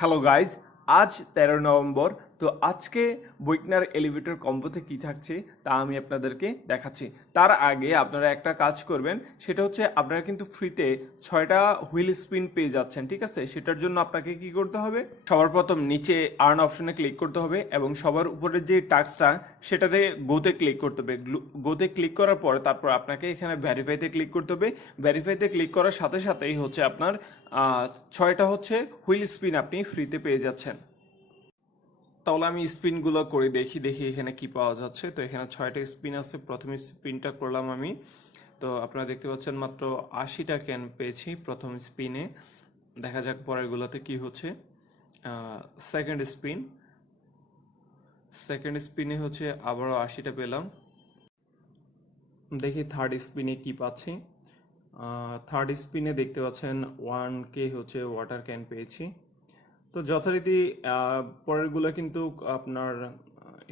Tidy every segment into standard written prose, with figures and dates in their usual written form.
Hello guys, আজ 13 November. তো আজকে বৈকনার এলিভেটর কম্বোতে কি থাকছে তা আমি আপনাদেরকে দেখাচ্ছি। তার আগে আপনারা একটা কাজ করবেন, সেটা হচ্ছে আপনারা কিন্তু ফ্রিতে 6টা হুইল স্পিন পেয়ে যাচ্ছেন, ঠিক আছে? সেটার জন্য আপনাকে কি করতে হবে, সবার প্রথম নিচে আর্ন অপশনে ক্লিক করতে হবে এবং সবার উপরের যে টাস্কটা সেটাতে গোতে ক্লিক করতে হবে। গোতে ক্লিক করার পরে তারপর আপনাকে এখানে ভেরিফাইতে ক্লিক করতে হবে। ভেরিফাইতে ক্লিক করার সাথে সাথেই হচ্ছে আপনার 6টা হচ্ছে হুইল স্পিন আপনি ফ্রিতে পেয়ে যাচ্ছেন। তাহলে আমি স্পিনগুলো করে দেখি এখানে কি পাওয়া যাচ্ছে। তো এখানে 6টা স্পিন আছে। প্রথম স্পিনটা করলাম আমি। তো আপনারা দেখতে পাচ্ছেন মাত্র 80টা ক্যান পেয়েছি প্রথম স্পিনে। দেখা যাক পরেরগুলোতে কি হচ্ছে। সেকেন্ড স্পিনে হচ্ছে আবারও 80টা পেলাম। দেখি থার্ড স্পিনে কি পাচ্ছি। থার্ড স্পিনে দেখতে পাচ্ছেন 1K হচ্ছে ওয়াটার ক্যান পেয়েছি। তো যথারীতি পরেরগুলো কিন্তু আপনার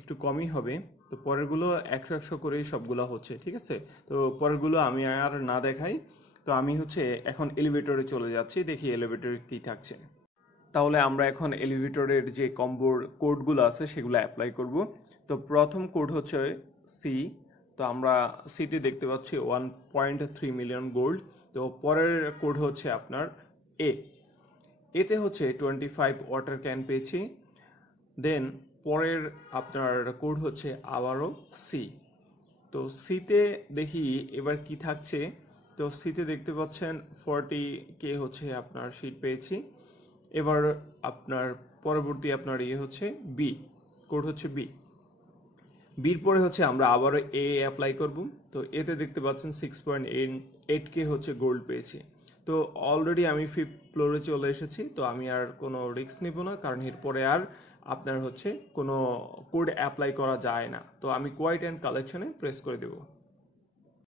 একটু কমই হবে। তো পরেরগুলো 100 করেই সবগুলো হচ্ছে, ঠিক আছে? তো পরেরগুলো আমি আর না দেখাই। তো আমি হচ্ছে এখন এলিভেটরে চলে যাচ্ছি, দেখি এলিভেটরে কি থাকছে। তাহলে আমরা এখন এলিভেটরের যে কম্বোর কোডগুলো আছে সেগুলো অ্যাপ্লাই করব। তো প্রথম কোড হচ্ছে সি। তো আমরা সিতে দেখতে পাচ্ছি 1.3 মিলিয়ন গোল্ড। তো পরের কোড হচ্ছে আপনার এ। এতে হচ্ছে 25 ওয়াটার ক্যান পেয়েছি। দেন পরের আপনার কোড হচ্ছে আবারও সি। তো সিতে দেখি এবার কি থাকছে। তো সিতে দেখতে পাচ্ছেন 40K হচ্ছে আপনার শিট পেয়েছি। এবার আপনার পরবর্তী আপনার হচ্ছে বি, কোড হচ্ছে বি। বির পরে হচ্ছে আমরা আবারও এ অ্যাপ্লাই করব। তো এতে দেখতে পাচ্ছেন 6.8K হচ্ছে গোল্ড পেয়েছি। তো অলরেডি আমি 5th ফ্লোরে চলে এসেছি। তো আমি আর কোনো রিস্ক নিব না, কারণ এরপরে আর আপনার হচ্ছে কোনো কোড অ্যাপ্লাই করা যায় না। তো আমি কোয়াইট অ্যান্ড কালেকশনে প্রেস করে দেবো।